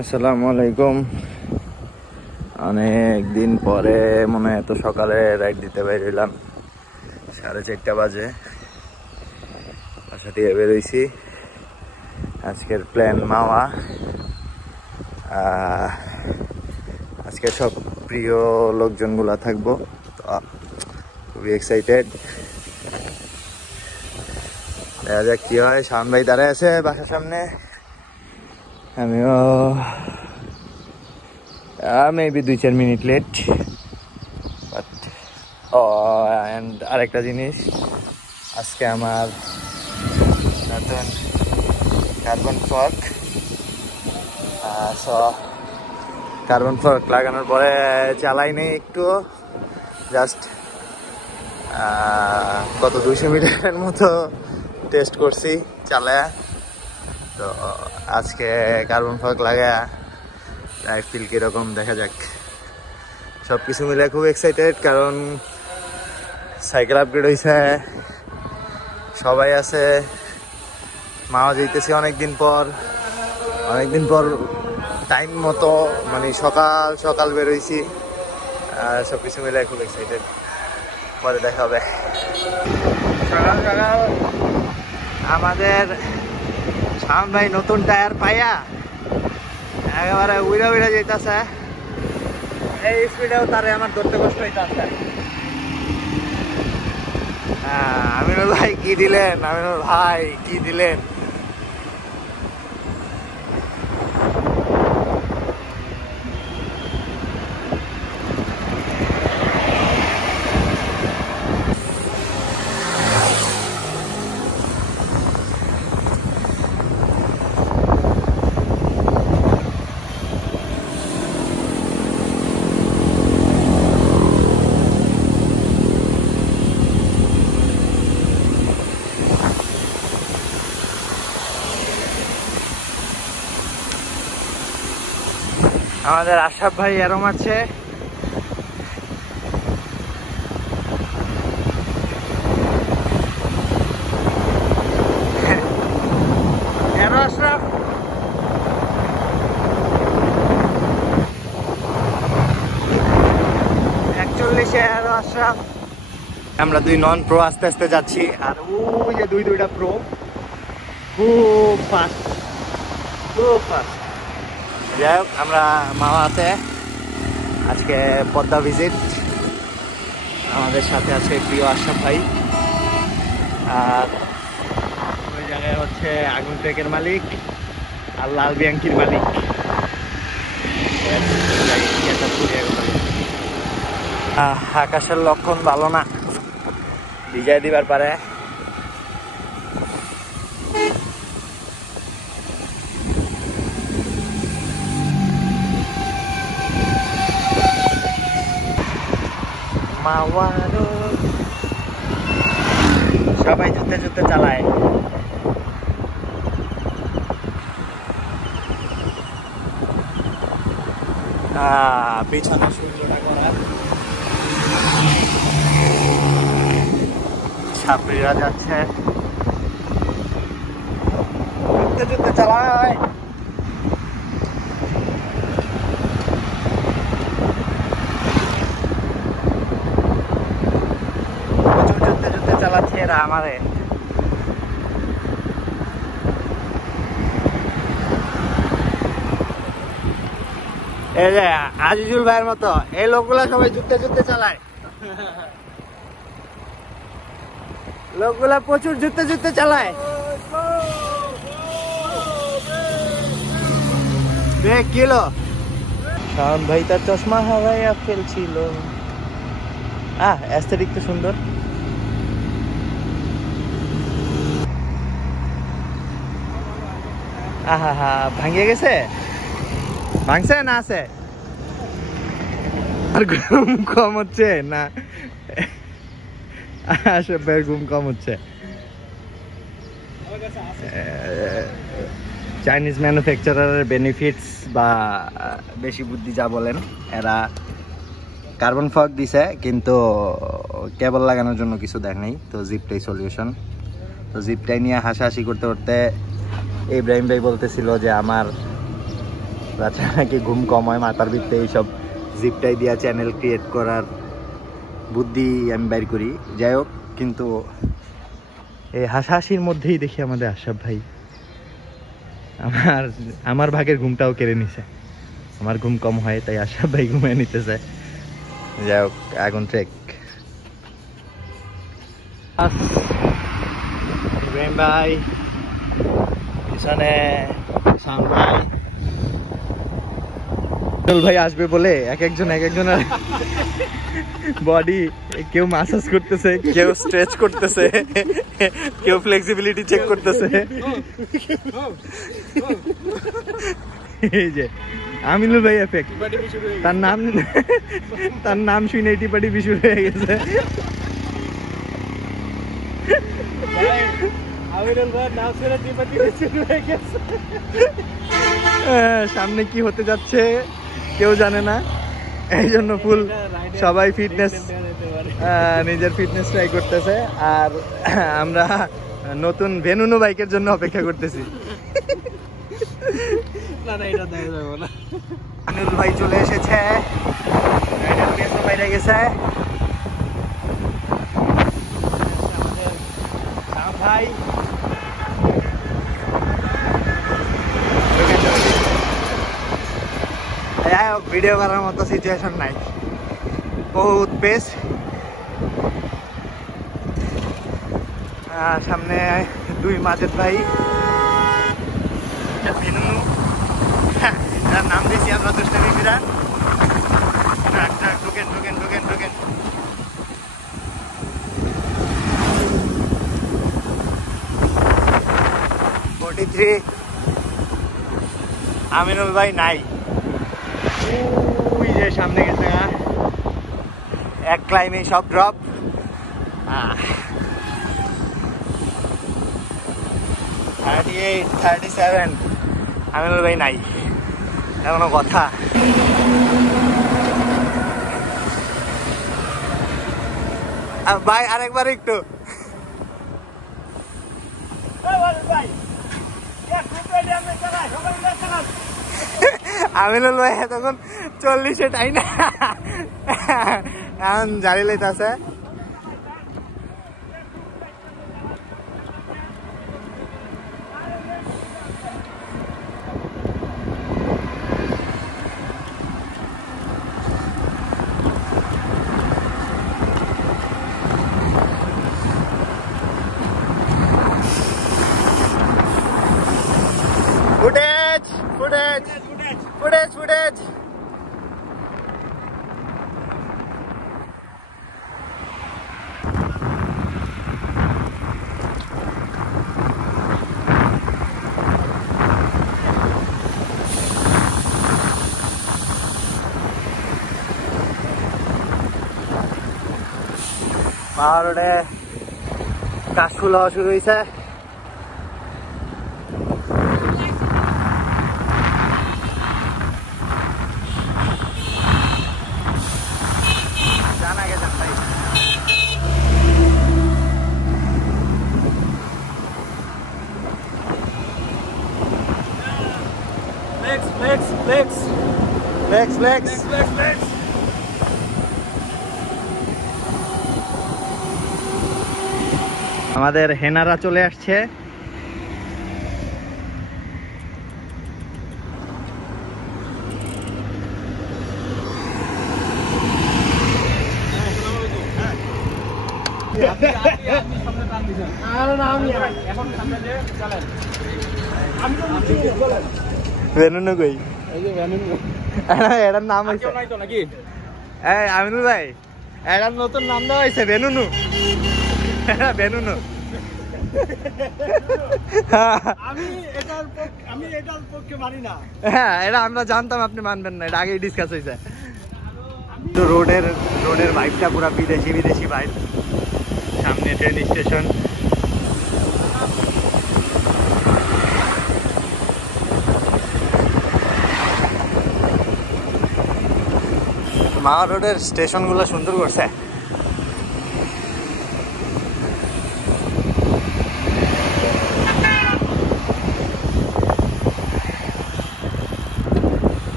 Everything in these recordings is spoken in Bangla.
আসসালামু আলাইকুম। অনেক দিন পরে মনে হয় এত সকালে রাইড দিতে বেরোলাম। 4:30 বাজে বাসা থেকে বেরোইছি। আজকের প্ল্যান মাওয়া। আজকে সব প্রিয় লোকজনগুলা থাকবো, তো খুবই এক্সাইটেড। দেখা যাক কি হয়। শাওন ভাই দাঁড়ায় আছে বাসার সামনে, আমিও maybe 2-4 minute late. But and আরেকটা জিনিস, আজকে আমার নতুন কার্বন ফর্ক। কার্বন ফর্ক লাগানোর পরে চালাই নেই একটু, জাস্ট কত 200 মিটারের মতো টেস্ট করছি চালায়া। তো আজকে কার্বন ফর্ক লাগায়া রাইড ফিল কীরকম দেখা যাক। সব কিছু মিলে খুব এক্সাইটেড, কারণ সাইকেল আপগ্রেড হয়েছে, সবাই আছে, মাও যেতেছি অনেকদিন পর টাইম মতো, মানে সকাল সকাল বেরোইছি। সব কিছু মিলে খুব এক্সাইটেড, পরে দেখা হবে। সকাল সকাল আমাদের শাওন ভাই নতুন টায়ার পাইয়া একেবারে উইরা উইরা যেতেছে। এই স্পিডেও তারে আমার ধরতে কষ্ট হইতেছে। আমিনুল ভাই কি দিলেন। আমাদের আশরাফ ভাই এরম আছে। আশরাফ আশরাফ আমরা 2 নন প্রো আস্তে আস্তে যাচ্ছি, আর ওই যে দুইটা প্রো খুব ফাস্ট। যাই হোক, আমরা মাওয়াতে আজকে পদ্মা ভিজিট। আমাদের সাথে আছে প্রিয় আশরাফ ভাই, আর ওই জায়গায় হচ্ছে আগুন ট্রেকের মালিক আর লাল বিয়াঙ্কির মালিক। আকাশের লক্ষণ ভালো না, ভিজাই দিবার পারে। সবাই জুতে চালায়। পিছনে সূর্যটা করা, ছাত্রীরা যাচ্ছে, জুতে চালায়। জুতে চালাচ্ছে এরা আমারে। এই যে আজিজুল ভাইয়ের মতো এই লোকগুলা সবাই জুতে চালায়। লোকগুলা প্রচুর জুতে চালায়। কিলো শাওন ভাই তার চশমা হারাইয়া ফেলছিল। অ্যাস্থেটিক তো সুন্দর। ভাঙিয়ে গেছে, ভাঙছে না আছে? আর ঘুম কম হচ্ছে না? আসলে ঘুম কম হচ্ছে। চাইনিজ ম্যানুফ্যাকচারারের বেনিফিটস বা বেশি বুদ্ধি যা বলেন, এরা কার্বন ফগ দিছে কিন্তু কেবল লাগানোর জন্য কিছু দেখ নেই। তো জিপটাই সলিউশন। তো জিপটাই নিয়ে হাসাহাসি করতে করতে ইব্রাহিম ভাই বলতেছিল যে আমার বাচ্চা নাকি ঘুম কম হয় মাথার ভিতরে এইসব জিপটাই দিয়া চ্যানেল ক্রিয়েট করার বুদ্ধি আমি বাইর করি। যাই হোক, কিন্তু এই হাসাহাসির মধ্যেই দেখি আমাদের আশরাফ ভাই আমার ভাগের ঘুমটাও কেড়ে নিছে। আমার ঘুম কম হয় তাই আশরাফ ভাই ঘুমিয়ে নিতেছে। যাই হোক, আগুন ট্রেক ইব্রাহিম ভাই পিছনে ভাই ভাই আসবে বলে এক একজনের বডি কেউ মাসাজ করতেছে, কেউ স্ট্রেচ করতেছে, কেউ ফ্লেক্সিবিলিটি চেক করতেছে। এই যে আমিনুল ভাই এফেক্ট, তার নাম শুনে এটি পাটি বিশুর হয়ে গেছে। সামনে কি হতে যাচ্ছে কেউ জানে না, এই জন্য ফুল সবাই ফিটনেস, নিজের ফিটনেস ট্রাই করতেছে। আর আমরা নতুন ভেনুনু বাইকের জন্য অপেক্ষা করতেছি। আনিরুল ভাই চলে এসেছে, বাইরে গেছে ভাই। ভিডিও করার মতো সিচুয়েশন নাই, বহুত পেস। সামনে দুই মাজেদ ভাই, তার নাম দিয়েছি আমরা দুষ্টামি ফিরা। ঢুকেন ঢুকেন ঢুকেন ঢুকেন। আমিনুল ভাই নাই, ওই যে সামনে গেছে, এক ক্লাইমে সব ড্রপ। 38, 37 আমিনুল ভাই নাই, এমন কথা। ভাই আরেকবার একটু আমিনুল ভাই তখন 40-এ টাই না, এখন জারি লাইতাছে। Footage footage footage footage. পাহাড়ে কাশফুল হওয়া শুরু হয়েছে। আমাদের হেনারা চলে আসছে। ভেনুনু কই? এটার নাম হয়েছে নাকি আমিনুল ভাই, এটার নতুন নাম দেওয়া হয়েছে ভেনুনু। ভেনুনু হ্যাঁ, এটা আমরা জানতাম, আপনি মানবেন না, এটা আগেই ডিসকাস হয়েছে। রোডের ভাইবটা পুরো বিদেশি ভাইব। সামনে ট্রেন স্টেশন, মা রোডের স্টেশনগুলো সুন্দর করছে।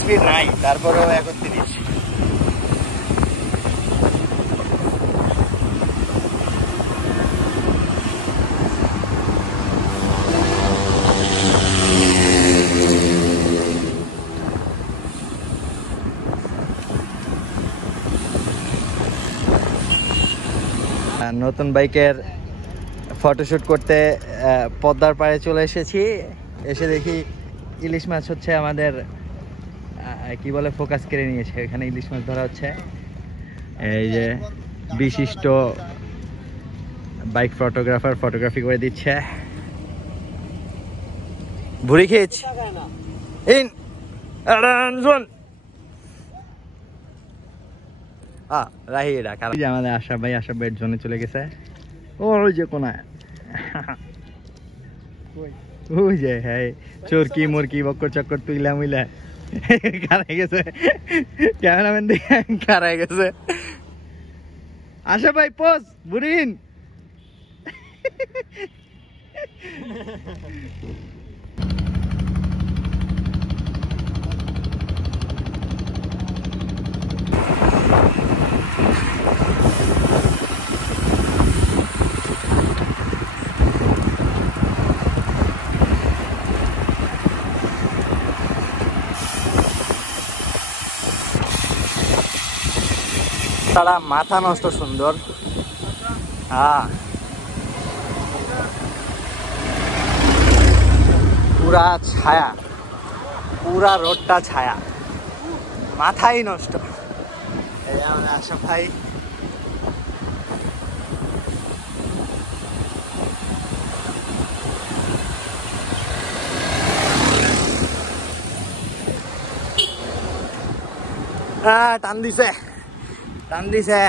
স্পিড নাই, তারপরেও 31। নতুন বাইকের ফটোশুট করতে পদ্মার পাড়ে চলে এসেছি। এসে দেখি ইলিশ মাছ হচ্ছে আমাদের কি বলে ফোকাস কেড়ে নিয়েছে। এখানে ইলিশ মাছ ধরা হচ্ছে। এই যে বিশিষ্ট বাইক ফটোগ্রাফার ফটোগ্রাফি করে দিচ্ছে। ভুড়ি খেয়েছ ইন রাহি রাখা আমাদের আশরাফ ভাইয়ের জন্য চলে গেছে। ওই যে কোনায় ওই যে হ্যাঁ চোরকি মুরকি বক্কর চক্কর তুইলা মুইলা কারাই গেছে, ক্যামেরাম্যান দিয়ে কারাই গেছে। আশরাফ ভাই পোজ বুড়িন। তারা মাথা নষ্ট সুন্দর। হ্যাঁ পুরা ছায়া, পুরা রোডটা ছায়া, মাথাই নষ্ট। এই আমাদের আশরাফ ভাই। টান দিছে টান দিছে।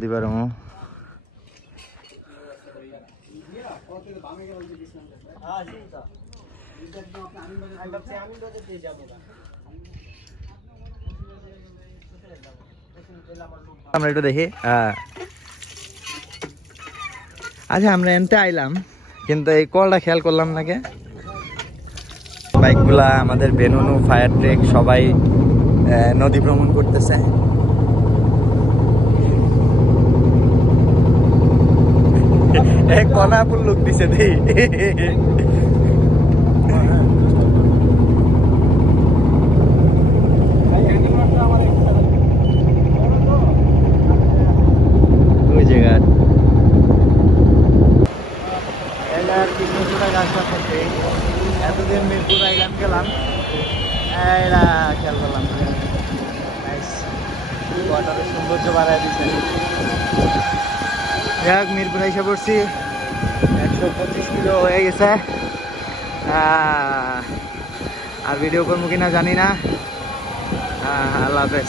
দিবার আমরা একটু দেখি। আচ্ছা আমরা এনতে আইলাম কিন্তু এই কলটা খেয়াল করলাম না কে। বাইকগুলা আমাদের বেনুনু ফায়ার ট্রেক সবাই নদী ভ্রমণ করতেছে। কনাপুর লোক দিছে দেই। ওই জায়গা কৃষ্ণচূড়া গাছটা করতে এতদিন মিরপুর আইলাম গেলাম, এরা খেয়াল করলাম ওয়াটারের সৌন্দর্য বাড়ায় দিচ্ছে। যাক মিরপুর এসে পড়ছি, 125 কিলো হয়ে গেছে। আর ভিডিও করবো কিনা জানি না। আল্লাহ হাফেজ।